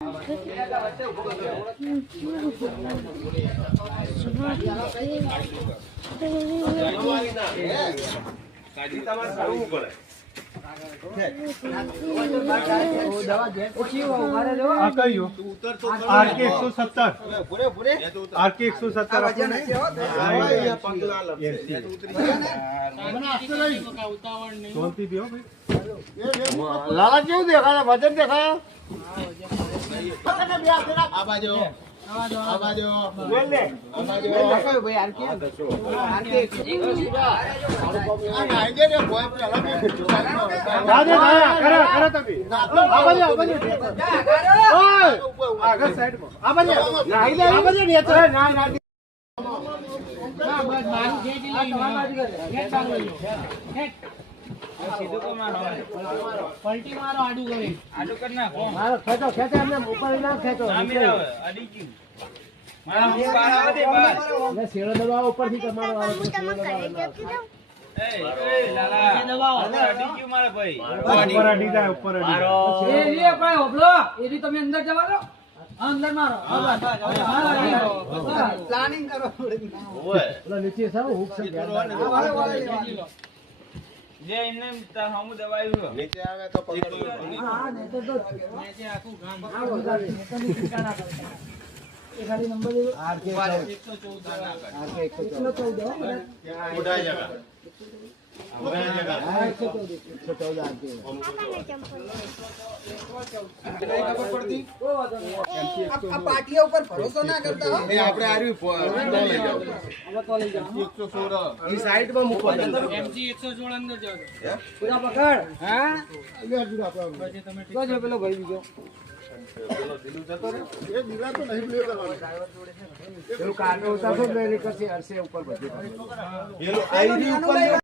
RK 117 લાલા કેવું દેખાય વજન દેખાય પલટી મારો આડું કરે આડું કર નાખો મારો ખેંચો ખેંચો એમને ઉપર ના ખેંચો અડી ગયું મારા હું પાડા દે બસ એટલે શેડો દબાવો ઉપરથી તમારો આવે તો શેડો એ લાલા દબાવો અડી ગયું મારા ભાઈ ઉપર અડી જાય ઉપર અડી એ લે ભાઈ હોબલો એની તમે અંદર જવા દો અંદર મારો પ્લાનિંગ કરો ઓય નીચે સાવ હુક છે જે એમને હમુ દવાયું નીચે આવે તો પકડ હા ને તો નીચે આખું ગામ એ ખાલી નંબર દે RK 114 ઉડાઈ જગા પાટિયા ઉપર ભરોસો ના કરતા હો એ આપણે આર્યું તો લઈ જાવ 116 ઈ સાઈડમાં મૂકો MC 116 અંદર જાવ પૂરા પકડ હા પછી તમે ઠીક પેલો ભાઈ બીજો પેલો દિલુ જતો રે એ દિલા તો નહીં પ્લે કરવાનો પેલું કાટો ઉતારશો ને એની કરશે હરશે ઉપર બધું પેલો આઈડી ઉપર